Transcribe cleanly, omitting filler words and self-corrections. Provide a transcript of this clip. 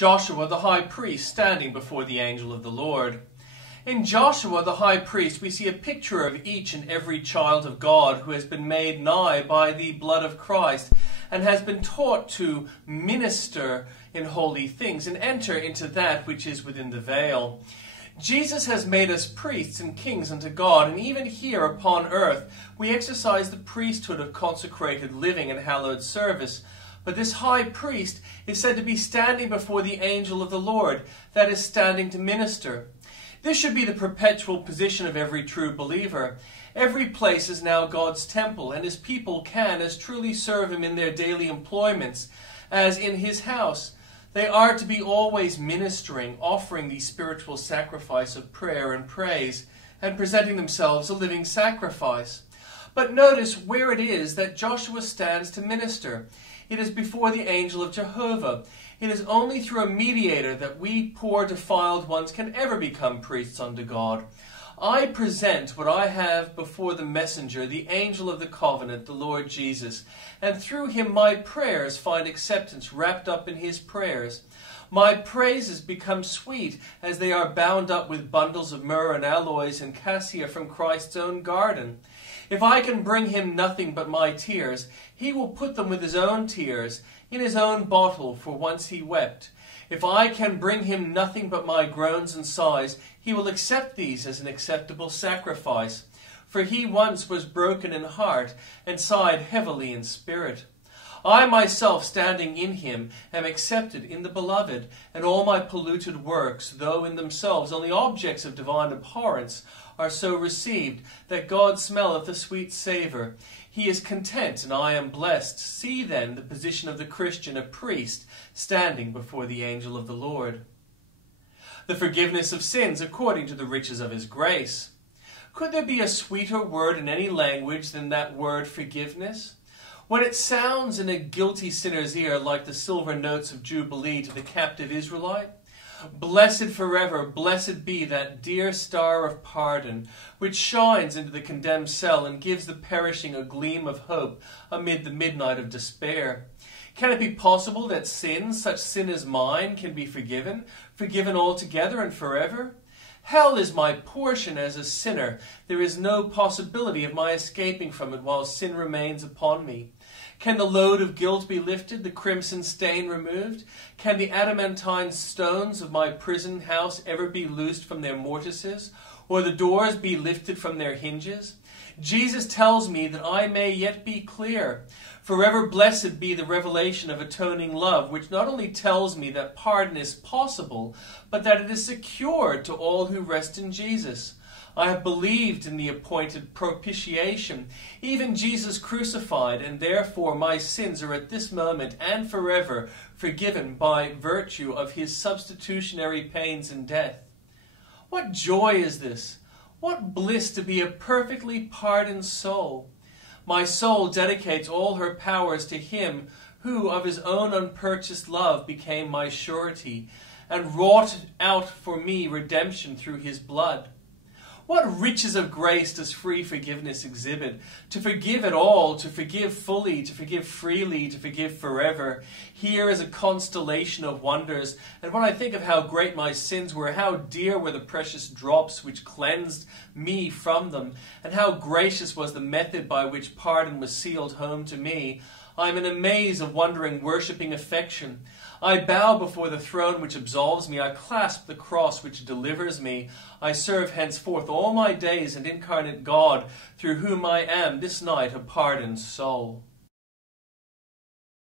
Joshua the high priest standing before the angel of the Lord. In Joshua the high priest we see a picture of each and every child of God who has been made nigh by the blood of Christ and has been taught to minister in holy things and enter into that which is within the veil. Jesus has made us priests and kings unto God, and even here upon earth we exercise the priesthood of consecrated living and hallowed service. But this high priest is said to be standing before the angel of the Lord, that is, standing to minister. This should be the perpetual position of every true believer. Every place is now God's temple, and his people can as truly serve him in their daily employments as in his house. They are to be always ministering, offering the spiritual sacrifice of prayer and praise, and presenting themselves a living sacrifice. But notice where it is that Joshua stands to minister. It is before the angel of Jehovah. It is only through a mediator that we poor defiled ones can ever become priests unto God. I present what I have before the messenger, the angel of the covenant, the Lord Jesus, and through him my prayers find acceptance wrapped up in his prayers. My praises become sweet as they are bound up with bundles of myrrh and aloes and cassia from Christ's own garden. If I can bring him nothing but my tears, he will put them with his own tears in his own bottle, for once he wept. If I can bring him nothing but my groans and sighs, he will accept these as an acceptable sacrifice. For he once was broken in heart and sighed heavily in spirit. I myself, standing in him, am accepted in the beloved, and all my polluted works, though in themselves only objects of divine abhorrence, are so received that God smelleth a sweet savour. He is content, and I am blessed. See then the position of the Christian, a priest, standing before the angel of the Lord. The forgiveness of sins according to the riches of his grace. Could there be a sweeter word in any language than that word forgiveness? When it sounds in a guilty sinner's ear like the silver notes of Jubilee to the captive Israelite, blessed forever, blessed be that dear star of pardon, which shines into the condemned cell and gives the perishing a gleam of hope amid the midnight of despair. Can it be possible that sin, such sin as mine, can be forgiven altogether and forever? Hell is my portion as a sinner. There is no possibility of my escaping from it while sin remains upon me. Can the load of guilt be lifted, the crimson stain removed? Can the adamantine stones of my prison house ever be loosed from their mortices, or the doors be lifted from their hinges? Jesus tells me that I may yet be clear. Forever blessed be the revelation of atoning love, which not only tells me that pardon is possible, but that it is secured to all who rest in Jesus. I have believed in the appointed propitiation, even Jesus crucified, and therefore my sins are at this moment and forever forgiven by virtue of his substitutionary pains and death. What joy is this! What bliss to be a perfectly pardoned soul! My soul dedicates all her powers to him who of his own unpurchased love became my surety and wrought out for me redemption through his blood. What riches of grace does free forgiveness exhibit? To forgive at all, to forgive fully, to forgive freely, to forgive forever. Here is a constellation of wonders, and when I think of how great my sins were, how dear were the precious drops which cleansed me from them, and how gracious was the method by which pardon was sealed home to me, I am in a maze of wondering, worshipping affection. I bow before the throne which absolves me. I clasp the cross which delivers me. I serve henceforth all my days and incarnate God, through whom I am this night a pardoned soul.